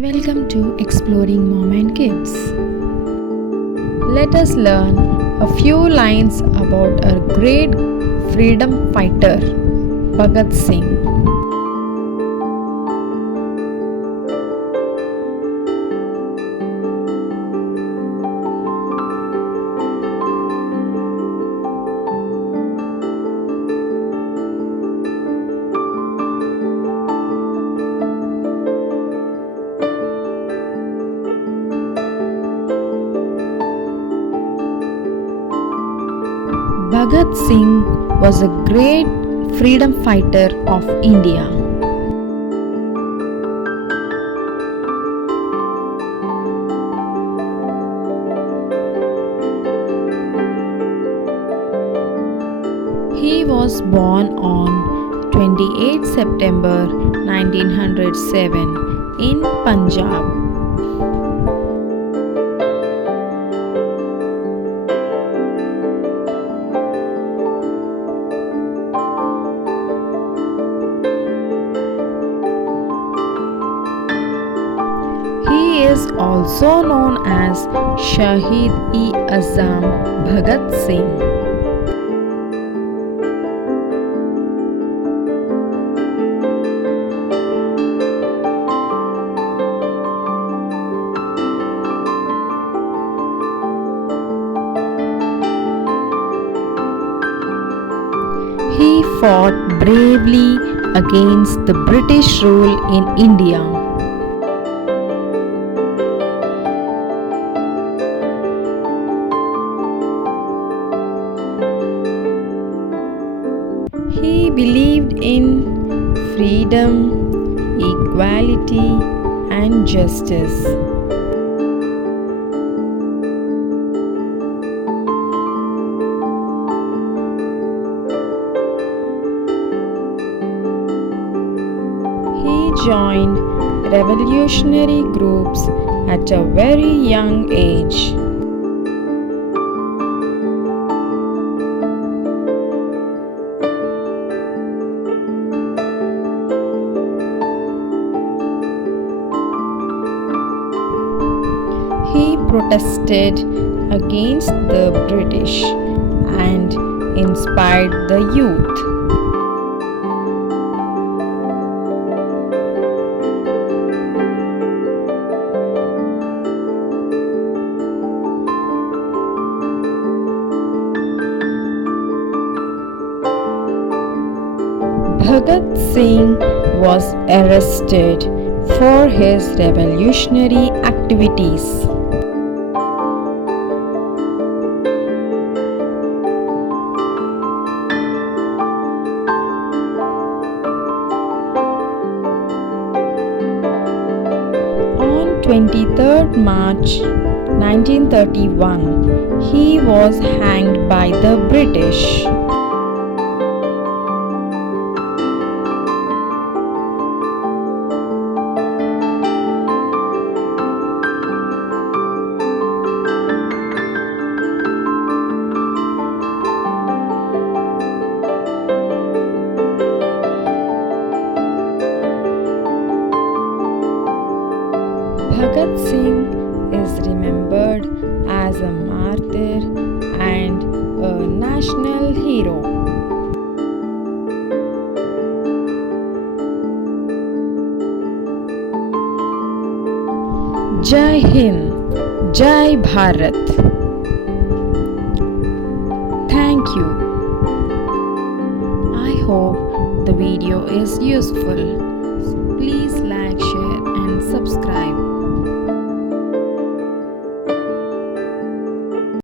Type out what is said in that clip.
Welcome to Exploring Mom and Kids. Let us learn a few lines about a great freedom fighter, Bhagat Singh. Bhagat Singh was a great freedom fighter of India. He was born on 28 September 1907 in Punjab. He is also known as Shaheed-e-Azam Bhagat Singh. He fought bravely against the British rule in India. He believed in freedom, equality, and justice. He joined revolutionary groups at a very young age. He protested against the British and inspired the youth. Bhagat Singh was arrested for his revolutionary activities. On 23rd March 1931, he was hanged by the British. Bhagat Singh is remembered as a martyr and a national hero. Jai Hind, Jai Bharat. Thank you. I hope the video is useful. Please like